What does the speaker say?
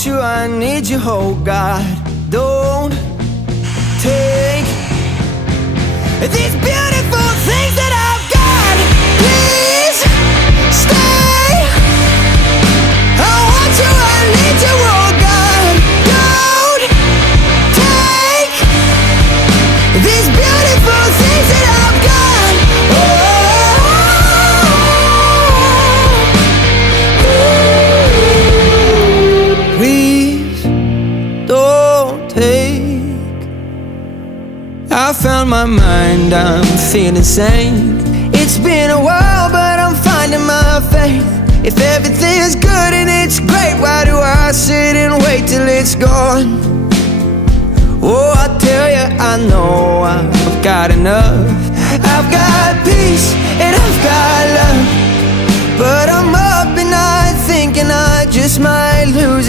want you, I need you, oh God. Don't take these beautiful things that I've got. Please stay. I want you, I need you, oh God. Don't take these beautiful things that I've got. Please don't take. I found my mind, I'm feeling sane. It's been a while, but I'm finding my faith. If everything's good and it's great, why do I sit and wait till it's gone? Oh, I tell you, I know I've got enough. I've got peace and I've got love, but I'm up at night thinking I just might lose